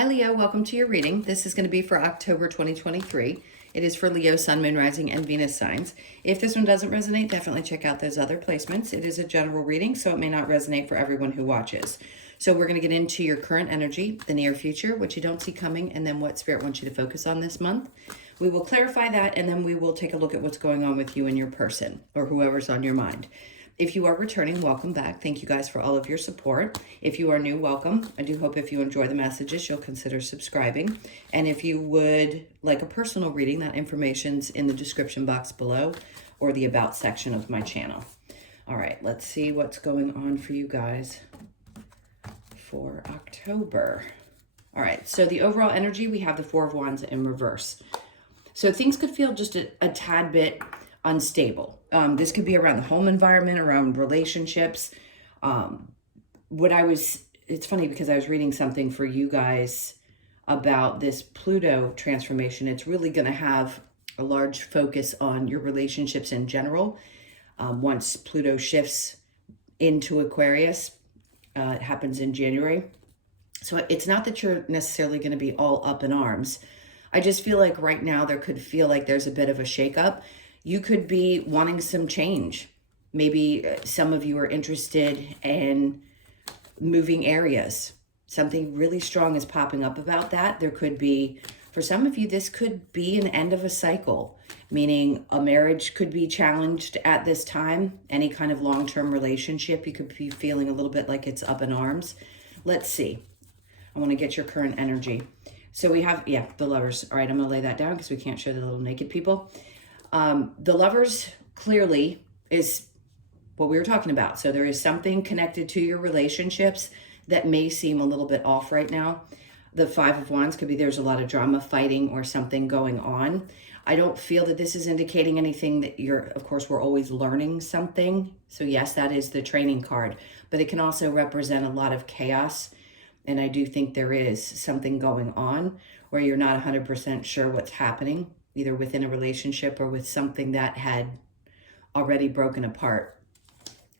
Hi Leo, welcome to your reading. This is going to be for October 2023. It is for Leo, Sun, Moon, Rising, and Venus signs. If this one doesn't resonate, definitely check out those other placements. It is a general reading, so it may not resonate for everyone who watches. So we're going to get into your current energy, the near future, what you don't see coming, and then what Spirit wants you to focus on this month. We will clarify that, and then we will take a look at what's going on with you and your person, or whoever's on your mind. If you are returning, welcome back. Thank you guys for all of your support. If you are new, welcome. I do hope if you enjoy the messages, you'll consider subscribing. And if you would like a personal reading, that information's in the description box below or the About section of my channel. All right, let's see what's going on for you guys for October. All right, so the overall energy, we have the Four of Wands in reverse. So things could feel just a tad bit unstable. This could be around the home environment, around relationships. It's funny because I was reading something for you guys about this Pluto transformation. It's really going to have a large focus on your relationships in general. Once Pluto shifts into Aquarius, it happens in January. So it's not that you're necessarily going to be all up in arms. I just feel like right now there could feel like there's a bit of a shakeup. You could be wanting some change. Maybe some of you are interested in moving areas. Something really strong is popping up about that. There could be, for some of you, this could be an end of a cycle, meaning a marriage could be challenged at this time. Any kind of long-term relationship, you could be feeling a little bit like it's up in arms. Let's see. I want to get your current energy. So we have, the Lovers. All right, I'm going to lay that down because we can't show the little naked people. The Lovers clearly is what we were talking about. So there is something connected to your relationships that may seem a little bit off right now. The Five of Wands could be there's a lot of drama, fighting, or something going on. I don't feel that this is indicating anything that of course, we're always learning something. So yes, that is the training card, but it can also represent a lot of chaos. And I do think there is something going on where you're not 100% sure what's happening, either within a relationship or with something that had already broken apart.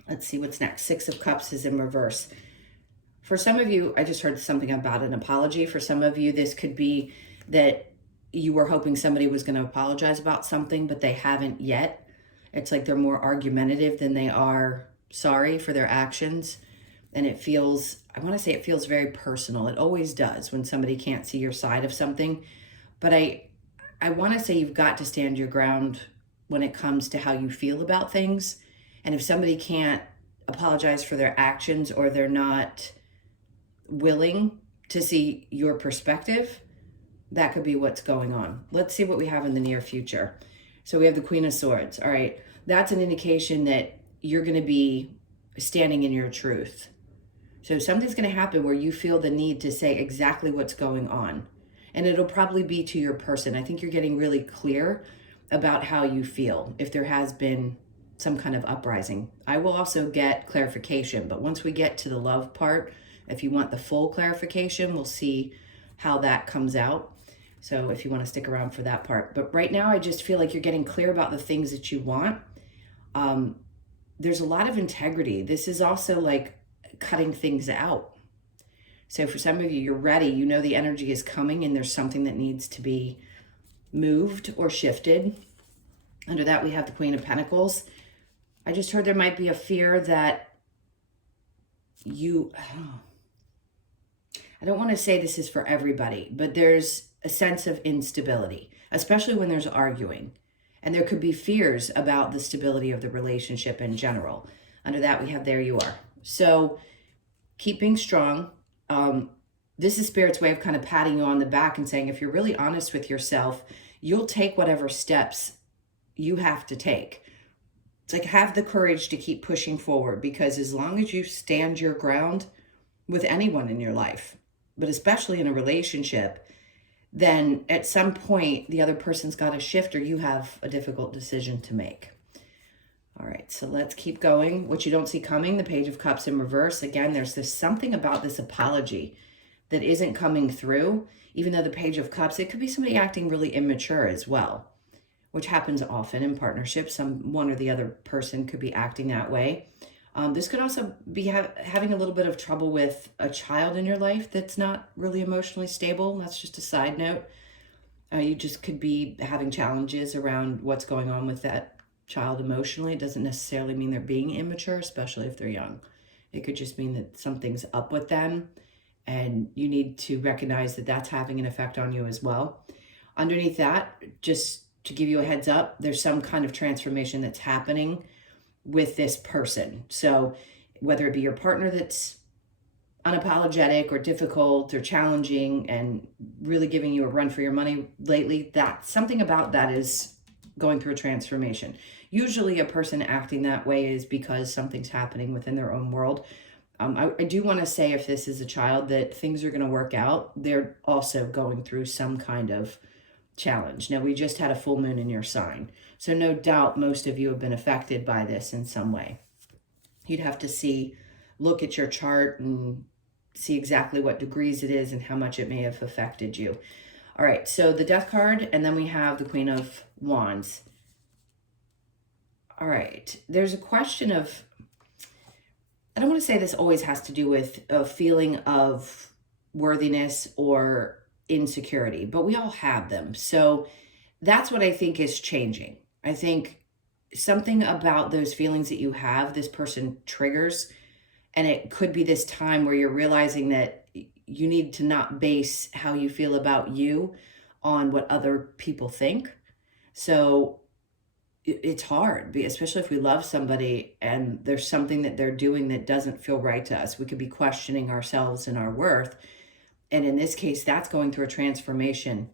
Let's see what's next. Six of Cups is in reverse. For some of you, I just heard something about an apology. For some of you, this could be that you were hoping somebody was going to apologize about something, but they haven't yet. It's like they're more argumentative than they are sorry for their actions. And it feels, I want to say it feels very personal. It always does when somebody can't see your side of something. But I want to say you've got to stand your ground when it comes to how you feel about things. And if somebody can't apologize for their actions or they're not willing to see your perspective, that could be what's going on. Let's see what we have in the near future. So we have the Queen of Swords. All right. That's an indication that you're going to be standing in your truth. So something's going to happen where you feel the need to say exactly what's going on. And it'll probably be to your person. I think you're getting really clear about how you feel if there has been some kind of uprising. I will also get clarification, but once we get to the love part, if you want the full clarification, we'll see how that comes out. So if you want to stick around for that part. But right now, I just feel like you're getting clear about the things that you want. There's a lot of integrity. This is also like cutting things out. So for some of you, you're ready. You know the energy is coming and there's something that needs to be moved or shifted. Under that, we have the Queen of Pentacles. I just heard there might be a fear that I don't want to say this is for everybody, but there's a sense of instability, especially when there's arguing. And there could be fears about the stability of the relationship in general. Under that, we have there you are. So keep being strong. This is Spirit's way of kind of patting you on the back and saying, if you're really honest with yourself, you'll take whatever steps you have to take. It's like have the courage to keep pushing forward, because as long as you stand your ground with anyone in your life, but especially in a relationship, then at some point the other person's got to shift or you have a difficult decision to make. All right, so let's keep going. What you don't see coming, the Page of Cups in reverse. Again, there's something about this apology that isn't coming through, even though the Page of Cups, it could be somebody acting really immature as well, which happens often in partnerships. One or the other person could be acting that way. This could also be having a little bit of trouble with a child in your life that's not really emotionally stable. That's just a side note. You just could be having challenges around what's going on with that child emotionally. It doesn't necessarily mean they're being immature, especially if they're young. It could just mean that something's up with them, and you need to recognize that that's having an effect on you as well. Underneath that, just to give you a heads up, there's some kind of transformation that's happening with this person. So whether it be your partner that's unapologetic or difficult or challenging and really giving you a run for your money lately, that something about that is going through a transformation. Usually a person acting that way is because something's happening within their own world. I do want to say, if this is a child, that things are going to work out. They're also going through some kind of challenge. Now, we just had a full moon in your sign, so no doubt most of you have been affected by this in some way. You'd have to look at your chart and see exactly what degrees it is and how much it may have affected you. All right, so the Death card, and then we have the Queen of Wands. All right, there's a question of, I don't want to say this always has to do with a feeling of worthiness or insecurity, but we all have them. So that's what I think is changing. I think something about those feelings that you have, this person triggers, and it could be this time where you're realizing that you need to not base how you feel about you on what other people think. So it's hard, especially if we love somebody and there's something that they're doing that doesn't feel right to us. We could be questioning ourselves and our worth. And in this case, that's going through a transformation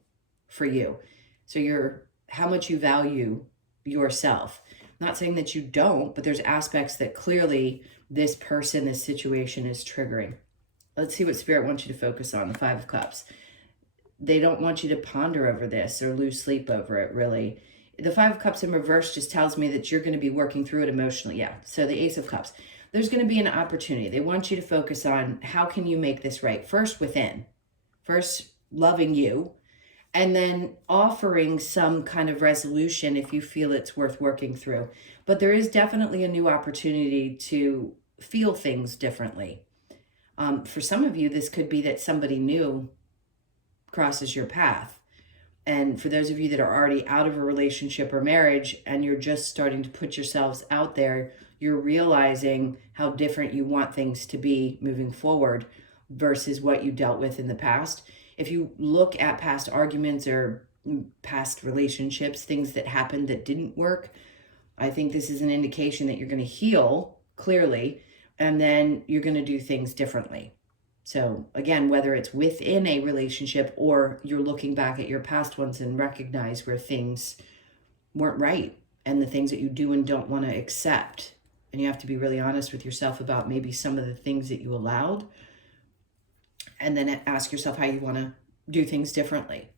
for you. So how much you value yourself. I'm not saying that you don't, but there's aspects that clearly this person, this situation is triggering. Let's see what Spirit wants you to focus on, the Five of Cups. They don't want you to ponder over this or lose sleep over it, really. The Five of Cups in reverse just tells me that you're going to be working through it emotionally. Yeah, so the Ace of Cups. There's going to be an opportunity. They want you to focus on how can you make this right. First within. First loving you. And then offering some kind of resolution if you feel it's worth working through. But there is definitely a new opportunity to feel things differently. For some of you, this could be that somebody new crosses your path. And for those of you that are already out of a relationship or marriage and you're just starting to put yourselves out there, you're realizing how different you want things to be moving forward versus what you dealt with in the past. If you look at past arguments or past relationships, things that happened that didn't work, I think this is an indication that you're going to heal clearly, and then you're going to do things differently. So again, whether it's within a relationship or you're looking back at your past ones and recognize where things weren't right and the things that you do and don't want to accept. And you have to be really honest with yourself about maybe some of the things that you allowed, and then ask yourself how you want to do things differently.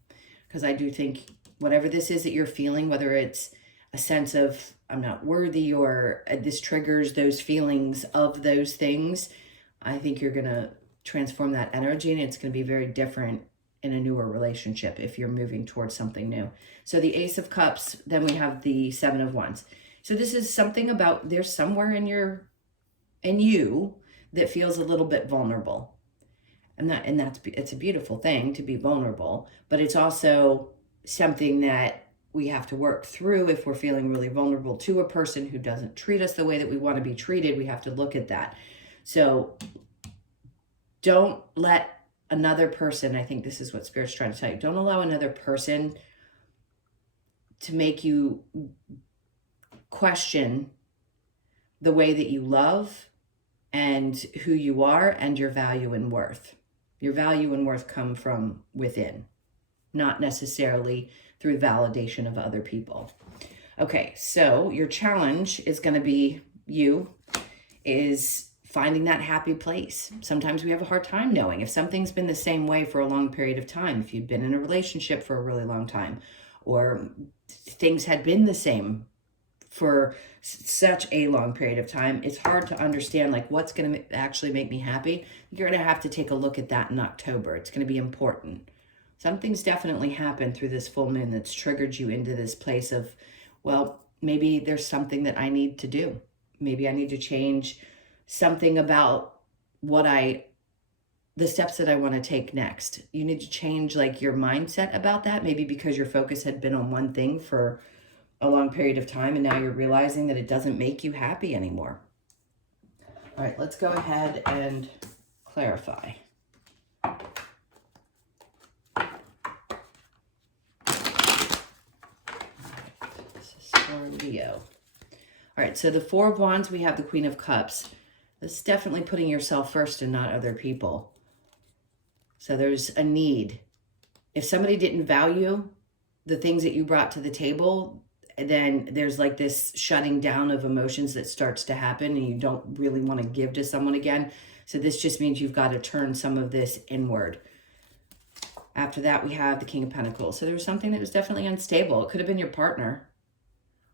Because I do think whatever this is that you're feeling, whether it's a sense of I'm not worthy or this triggers those feelings of those things, I think you're going to transform that energy, and it's going to be very different in a newer relationship if you're moving towards something new. So the Ace of Cups, then we have the Seven of Wands. So this is something about there's somewhere in you that feels a little bit vulnerable. It's a beautiful thing to be vulnerable, but it's also something that we have to work through. If we're feeling really vulnerable to a person who doesn't treat us the way that we want to be treated, we have to look at that. So don't let another person, I think this is what Spirit's trying to tell you, don't allow another person to make you question the way that you love and who you are and your value and worth. Your value and worth come from within, not necessarily through validation of other people. Okay, so your challenge is going to be finding that happy place. Sometimes we have a hard time knowing if something's been the same way for a long period of time, if you've been in a relationship for a really long time, or things had been the same for such a long period of time, it's hard to understand like what's going to actually make me happy. You're going to have to take a look at that in October. It's going to be important. Something's definitely happened through this full moon that's triggered you into this place of, well, maybe there's something that I need to do. Maybe I need to change something about the steps that I want to take next. You need to change like your mindset about that, maybe because your focus had been on one thing for a long period of time and now you're realizing that it doesn't make you happy anymore. All right, let's go ahead and clarify. All right, this is for Leo. All right, so the Four of Wands, we have the Queen of Cups. This is definitely putting yourself first and not other people. So there's a need. If somebody didn't value the things that you brought to the table, then there's like this shutting down of emotions that starts to happen and you don't really want to give to someone again. So this just means you've got to turn some of this inward. After that, we have the King of Pentacles. So there's something that was definitely unstable. It could have been your partner.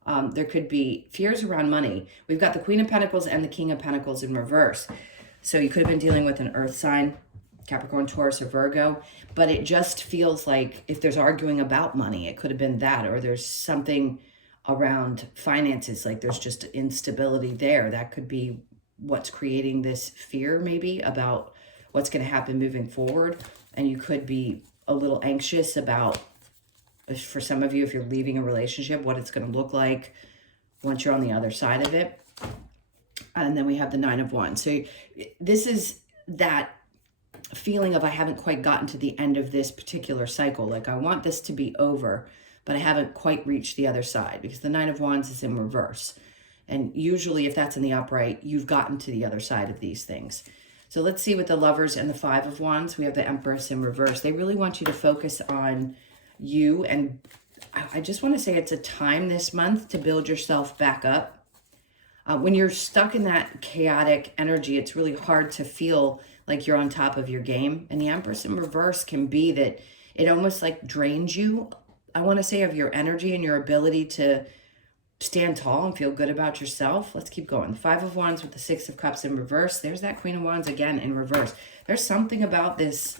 There could be fears around money. We've got the Queen of Pentacles and the King of Pentacles in reverse. So you could have been dealing with an earth sign, Capricorn, Taurus, or Virgo, but it just feels like if there's arguing about money, it could have been that, or there's something around finances, like there's just instability there. That could be what's creating this fear maybe about what's going to happen moving forward. And you could be a little anxious about, for some of you, if you're leaving a relationship, what it's going to look like once you're on the other side of it. And then we have the Nine of Wands. So this is that feeling of I haven't quite gotten to the end of this particular cycle. Like I want this to be over, but I haven't quite reached the other side because the Nine of Wands is in reverse. And usually if that's in the upright, you've gotten to the other side of these things. So let's see with the Lovers and the Five of Wands. We have the Empress in reverse. They really want you to focus on you. And I just want to say it's a time this month to build yourself back up. When you're stuck in that chaotic energy, it's really hard to feel like you're on top of your game. And the Empress in reverse can be that it almost like drains you, I want to say, of your energy and your ability to stand tall and feel good about yourself. Let's keep going. The Five of Wands with the Six of Cups in reverse. There's that Queen of Wands again in reverse. There's something about this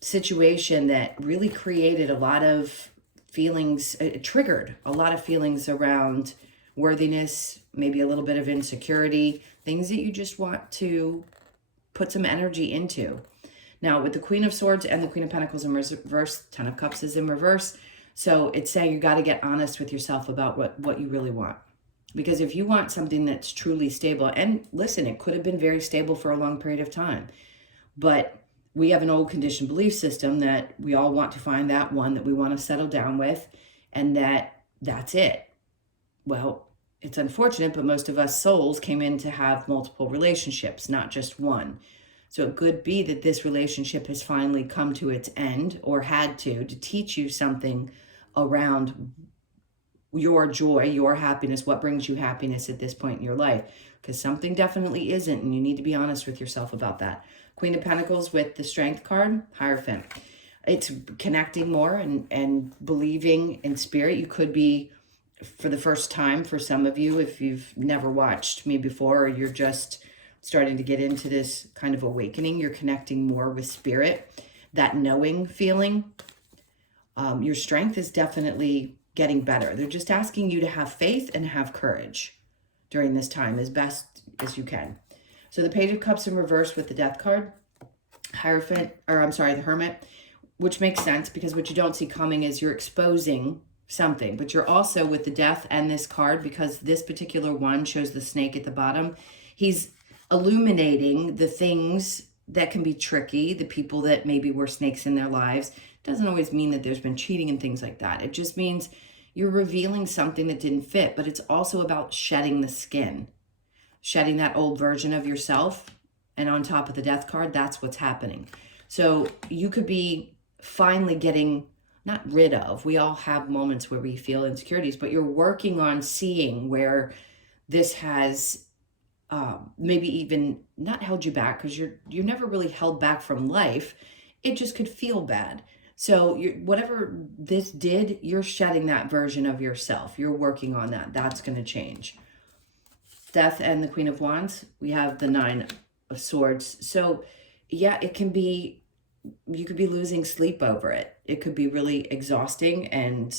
situation that really created a lot of feelings, it triggered a lot of feelings around worthiness, maybe a little bit of insecurity, things that you just want to put some energy into. Now with the Queen of Swords and the Queen of Pentacles in reverse, Ten of Cups is in reverse. So it's saying you got to get honest with yourself about what you really want. Because if you want something that's truly stable, and listen, it could have been very stable for a long period of time, but we have an old conditioned belief system that we all want to find that one that we want to settle down with, and that's it. Well, it's unfortunate, but most of us souls came in to have multiple relationships, not just one. So it could be that this relationship has finally come to its end or had to teach you something around your joy, your happiness, what brings you happiness at this point in your life, because something definitely isn't, and you need to be honest with yourself about that. Queen of Pentacles with the Strength card, Hierophant. It's connecting more and believing in spirit. You could be, for the first time, for some of you, if you've never watched me before, or you're just starting to get into this kind of awakening, you're connecting more with spirit, that knowing feeling. Your strength is definitely getting better. They're just asking you to have faith and have courage during this time as best as you can. So the Page of Cups in reverse with the Death card, Hierophant, or I'm sorry, the Hermit, which makes sense because what you don't see coming is you're exposing something, but you're also with the Death and this card, because this particular one shows the snake at the bottom. He's illuminating the things that can be tricky, the people that maybe were snakes in their lives. Doesn't always mean that there's been cheating and things like that. It just means you're revealing something that didn't fit, but it's also about shedding the skin, shedding that old version of yourself. And on top of the Death card, that's what's happening. So you could be finally getting, not rid of, we all have moments where we feel insecurities, but you're working on seeing where this has maybe even not held you back, because you're never really held back from life. It just could feel bad. So whatever this did, you're shedding that version of yourself. You're working on that. That's going to change. Death and the Queen of Wands, we have the Nine of Swords. So yeah, it can be, you could be losing sleep over it. It could be really exhausting and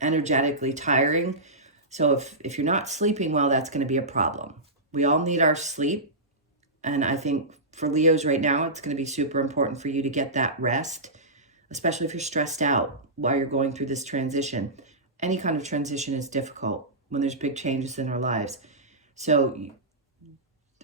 energetically tiring. So if you're not sleeping well, that's going to be a problem. We all need our sleep. And I think for Leos right now, it's going to be super important for you to get that rest, especially if you're stressed out while you're going through this transition. Any kind of transition is difficult when there's big changes in our lives. So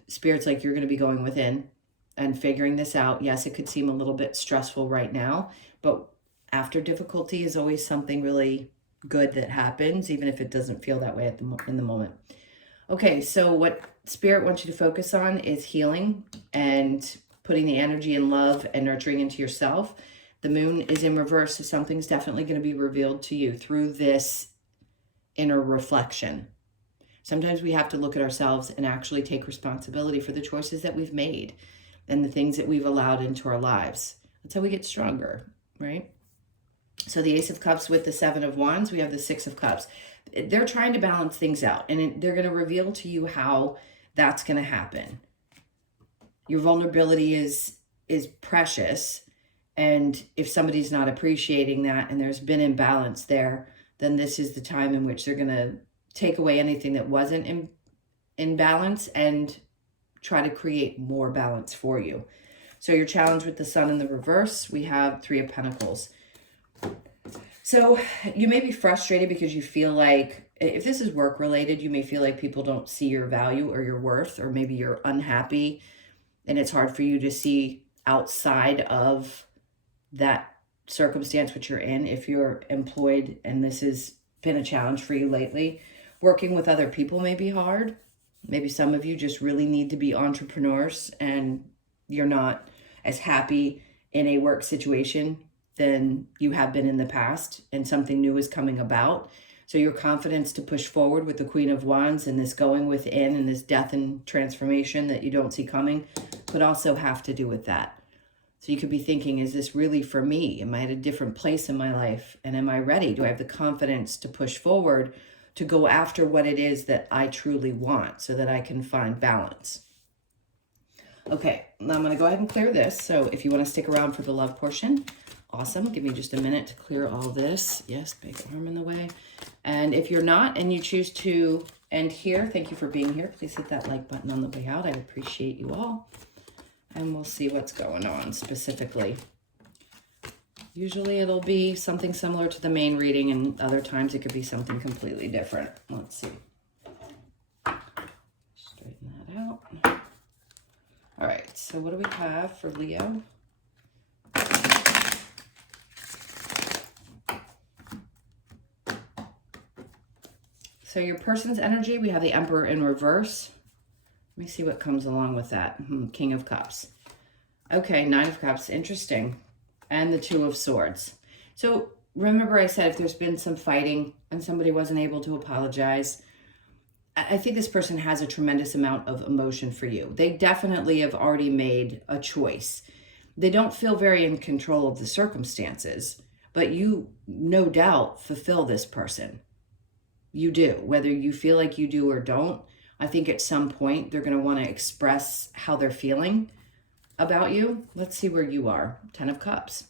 Spirit's like, you're going to be going within and figuring this out. Yes, it could seem a little bit stressful right now, but after difficulty is always something really good that happens, even if it doesn't feel that way in the moment. Okay, so what Spirit wants you to focus on is healing and putting the energy and love and nurturing into yourself. The moon is in reverse, so something's definitely going to be revealed to you through this inner reflection. Sometimes we have to look at ourselves and actually take responsibility for the choices that we've made and the things that we've allowed into our lives. That's how we get stronger, right? So the Ace of Cups with the Seven of Wands, we have the Six of Cups. They're trying to balance things out, and they're going to reveal to you how that's going to happen. Your vulnerability is precious, and if somebody's not appreciating that and there's been imbalance there, then this is the time in which they're going to take away anything that wasn't in balance and try to create more balance for you. So your challenge with the Sun in the reverse, we have Three of Pentacles. So you may be frustrated because you feel like, if this is work related, you may feel like people don't see your value or your worth, or maybe you're unhappy and it's hard for you to see outside of that circumstance which you're in. If you're employed and this has been a challenge for you lately, working with other people may be hard. Maybe some of you just really need to be entrepreneurs and you're not as happy in a work situation than you have been in the past, and something new is coming about. So your confidence to push forward with the Queen of Wands and this going within and this death and transformation that you don't see coming could also have to do with that. So you could be thinking, is this really for me? Am I at a different place in my life? And am I ready? Do I have the confidence to push forward, to go after what it is that I truly want so that I can find balance? Okay, now I'm going to go ahead and clear this. So if you want to stick around for the love portion, awesome. Give me just a minute to clear all this. Yes, big arm in the way. And if you're not and you choose to end here, thank you for being here. Please hit that like button on the way out. I appreciate you all. And we'll see what's going on specifically. Usually it'll be something similar to the main reading, and other times it could be something completely different. Let's see. Straighten that out. All right, so what do we have for Leo? So your person's energy, we have the Emperor in reverse. Let me see what comes along with that. King of Cups. Okay, Nine of Cups, interesting. And the Two of Swords. So remember I said if there's been some fighting and somebody wasn't able to apologize, I think this person has a tremendous amount of emotion for you. They definitely have already made a choice. They don't feel very in control of the circumstances, but you no doubt fulfill this person. You do, whether you feel like you do or don't. I think at some point they're going to want to express how they're feeling about you. Let's see where you are. Ten of Cups.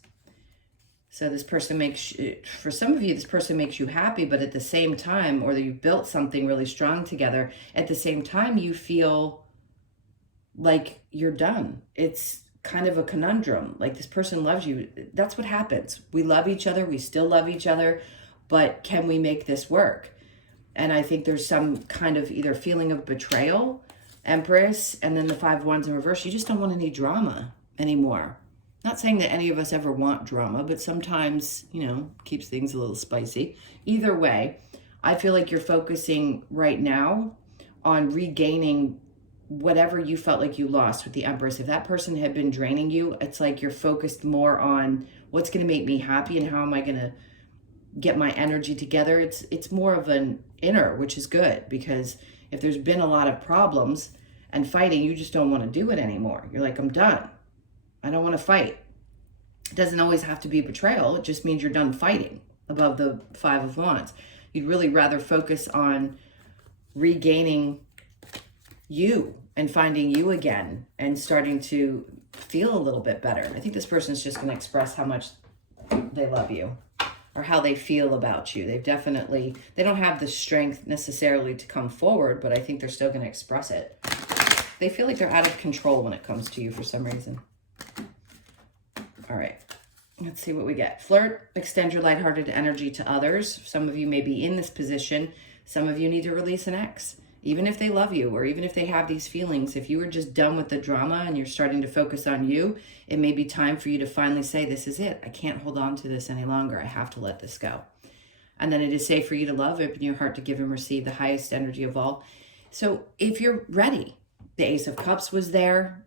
So this person makes, for some of you, this person makes you happy, but at the same time, or that you've built something really strong together, at the same time, you feel like you're done. It's kind of a conundrum. Like this person loves you. That's what happens. We love each other. We still love each other, but can we make this work? And I think there's some kind of either feeling of betrayal, Empress, and then the Five of Wands in reverse. You just don't want any drama anymore. Not saying that any of us ever want drama, but sometimes, you know, keeps things a little spicy. Either way, I feel like you're focusing right now on regaining whatever you felt like you lost with the Empress. If that person had been draining you, it's like you're focused more on what's going to make me happy and how am I going to get my energy together. It's more of an inner, which is good, because if there's been a lot of problems and fighting, you just don't want to do it anymore. You're like, I'm done. I don't want to fight. It doesn't always have to be betrayal. It just means you're done fighting above the Five of Wands. You'd really rather focus on regaining you and finding you again and starting to feel a little bit better. I think this person is just going to express how much they love you. or how they feel about you. They don't have the strength necessarily to come forward, but I think they're still going to express it. They feel like they're out of control when it comes to you for some reason. All right. Let's see what we get. Flirt, extend your lighthearted energy to others. Some of you may be in this position. Some of you need to release an ex. Even if they love you, or even if they have these feelings, if you were just done with the drama and you're starting to focus on you, it may be time for you to finally say, this is it. I can't hold on to this any longer. I have to let this go. And then it is safe for you to love, open your heart to give and receive the highest energy of all. So if you're ready, the Ace of Cups was there.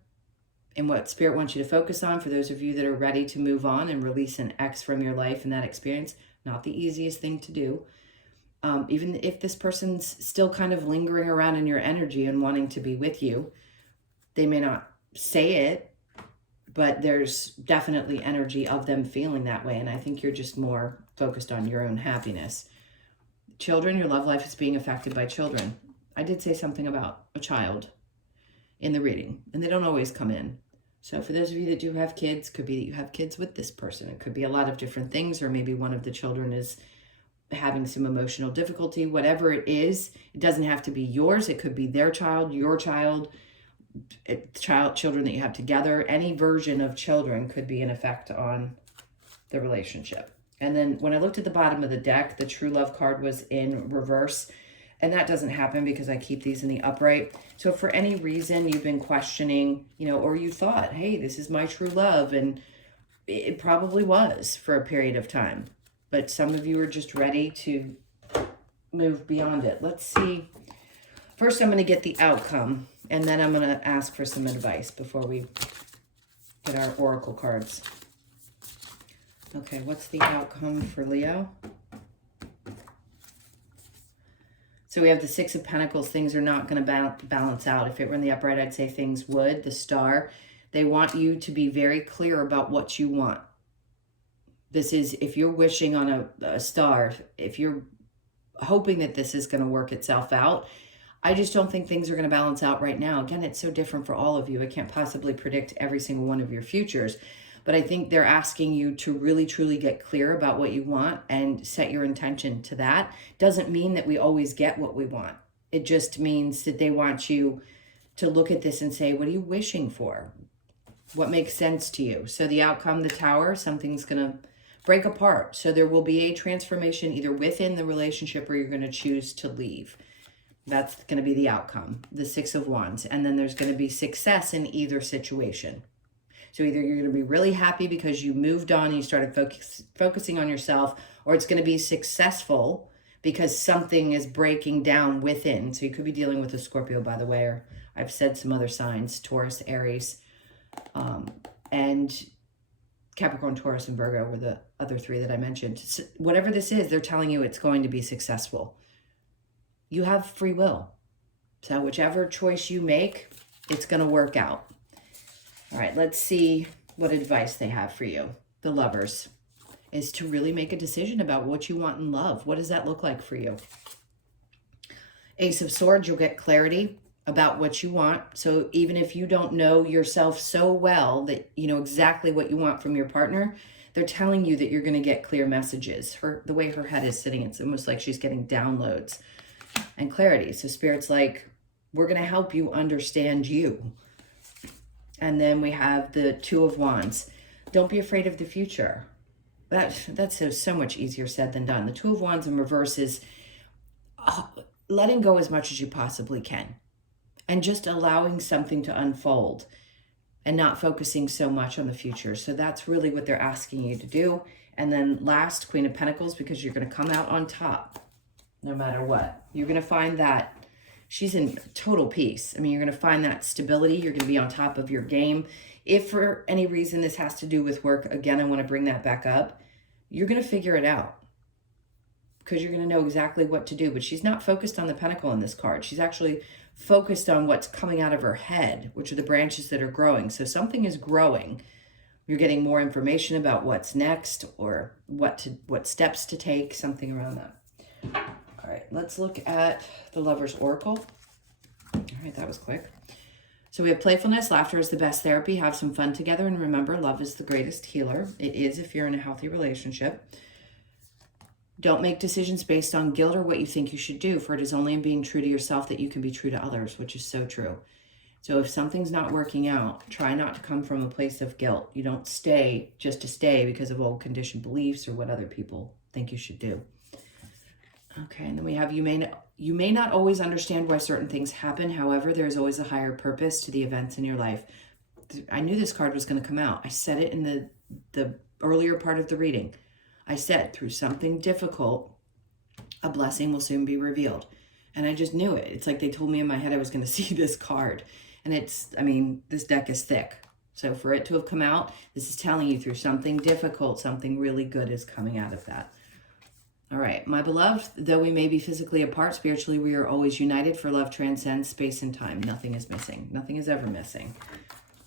And what Spirit wants you to focus on, for those of you that are ready to move on and release an ex from your life and that experience, not the easiest thing to do. Even if this person's still kind of lingering around in your energy and wanting to be with you, they may not say it, but there's definitely energy of them feeling that way. And I think you're just more focused on your own happiness. Children, your love life is being affected by children. I did say something about a child in the reading, and they don't always come in. So for those of you that do have kids, could be that you have kids with this person. It could be a lot of different things, or maybe one of the children is having some emotional difficulty. Whatever it is, it doesn't have to be yours. It could be their child, your child, children that you have together. Any version of children could be an effect on the relationship. And then when I looked at the bottom of the deck, the true love card was in reverse. And that doesn't happen because I keep these in the upright. So if for any reason you've been questioning, or you thought, hey, this is my true love, and it probably was for a period of time. But some of you are just ready to move beyond it. Let's see. First, I'm going to get the outcome, and then I'm going to ask for some advice before we get our oracle cards. Okay, what's the outcome for Leo? So we have the Six of Pentacles. Things are not going to balance out. If it were in the upright, I'd say things would. The Star, they want you to be very clear about what you want. This is, if you're wishing on a star, if you're hoping that this is going to work itself out, I just don't think things are going to balance out right now. Again, it's so different for all of you. I can't possibly predict every single one of your futures. But I think they're asking you to really, truly get clear about what you want and set your intention to that. Doesn't mean that we always get what we want. It just means that they want you to look at this and say, what are you wishing for? What makes sense to you? So the outcome, the Tower, something's going to break apart. So there will be a transformation either within the relationship, or you're going to choose to leave. That's going to be the outcome, the Six of Wands. And then there's going to be success in either situation. So either you're going to be really happy because you moved on and you started focusing on yourself, or it's going to be successful because something is breaking down within. So you could be dealing with a Scorpio, by the way, or I've said some other signs, Taurus, Aries, and Capricorn, Taurus, and Virgo were the other three that I mentioned. So whatever this is, they're telling you it's going to be successful. You have free will. So whichever choice you make, it's going to work out. All right, let's see what advice they have for you. The Lovers is to really make a decision about what you want in love. What does that look like for you? Ace of Swords, you'll get clarity about what you want. So even if you don't know yourself so well that you know exactly what you want from your partner, they're telling you that you're going to get clear messages. The way her head is sitting, it's almost like she's getting downloads and clarity. So Spirit's like, we're going to help you understand you. And then we have the Two of Wands. Don't be afraid of the future. That's so much easier said than done. The Two of Wands in reverse is letting go as much as you possibly can. And just allowing something to unfold. And not focusing so much on the future. So that's really what they're asking you to do. And then last, Queen of Pentacles, because you're going to come out on top. No matter what. You're going to find that she's in total peace. I mean, you're going to find that stability. You're going to be on top of your game. If for any reason this has to do with work, again, I want to bring that back up. You're going to figure it out. Because you're going to know exactly what to do. But she's not focused on the pentacle in this card. She's actually focused on what's coming out of her head, which are the branches that are growing. So something is growing. You're getting more information about what's next or what steps to take, something around that. All right, let's look at the Lover's Oracle. All right, that was quick. So we have playfulness. Laughter is the best therapy. Have some fun together. And remember, love is the greatest healer. It is if you're in a healthy relationship. Don't make decisions based on guilt or what you think you should do, for it is only in being true to yourself that you can be true to others, which is so true. So if something's not working out, try not to come from a place of guilt. You don't stay just to stay because of old conditioned beliefs or what other people think you should do. Okay, and then we have you may not always understand why certain things happen. However, there is always a higher purpose to the events in your life. I knew this card was going to come out. I said it in the earlier part of the reading. I said, through something difficult, a blessing will soon be revealed. And I just knew it. It's like they told me in my head I was going to see this card. And this deck is thick. So for it to have come out, this is telling you through something difficult, something really good is coming out of that. All right, my beloved, though we may be physically apart, spiritually we are always united, for love transcends space and time. Nothing is missing. Nothing is ever missing.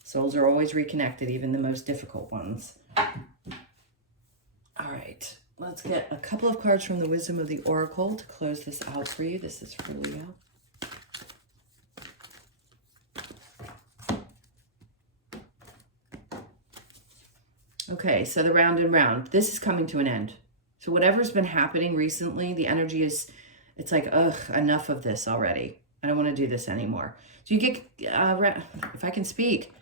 Souls are always reconnected, even the most difficult ones. All right, let's get a couple of cards from the Wisdom of the Oracle to close this out for you. This is for Leo. Okay, so the round and round. This is coming to an end. So whatever's been happening recently, the energy is, it's like, ugh, enough of this already. I don't want to do this anymore. So you get, if I can speak,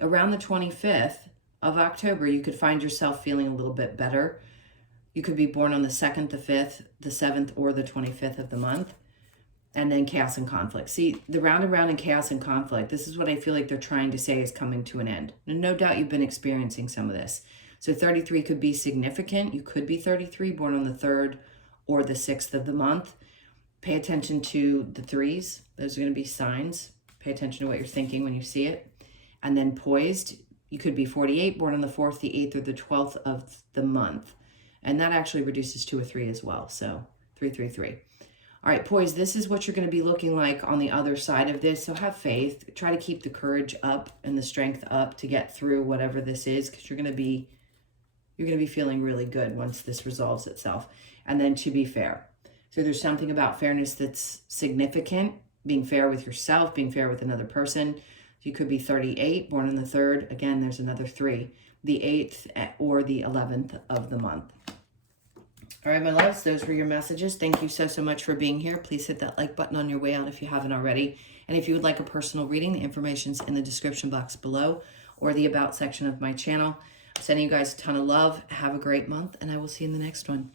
around the 25th of October, you could find yourself feeling a little bit better. You could be born on the 2nd, the 5th, the 7th, or the 25th of the month. And then chaos and conflict. See, the round and round in chaos and conflict, this is what I feel like they're trying to say is coming to an end. And no doubt you've been experiencing some of this. So 33 could be significant. You could be 33, born on the 3rd or the 6th of the month. Pay attention to the 3s. Those are going to be signs. Pay attention to what you're thinking when you see it. And then poised, you could be 48, born on the 4th, the 8th, or the 12th of the month. And that actually reduces to a 3 as well. So 333. All right, poised, this is what you're going to be looking like on the other side of this. So have faith. Try to keep the courage up and the strength up to get through whatever this is, because you're going to be feeling really good once this resolves itself. And then to be fair. So there's something about fairness that's significant. Being fair with yourself, being fair with another person. You could be 38, born on the 3rd. Again, there's another 3. The 8th or the 11th of the month. All right, my loves, those were your messages. Thank you so much for being here. Please hit that like button on your way out if you haven't already. And if you would like a personal reading, the information's in the description box below or the About section of my channel. I'm sending you guys a ton of love. Have a great month, and I will see you in the next one.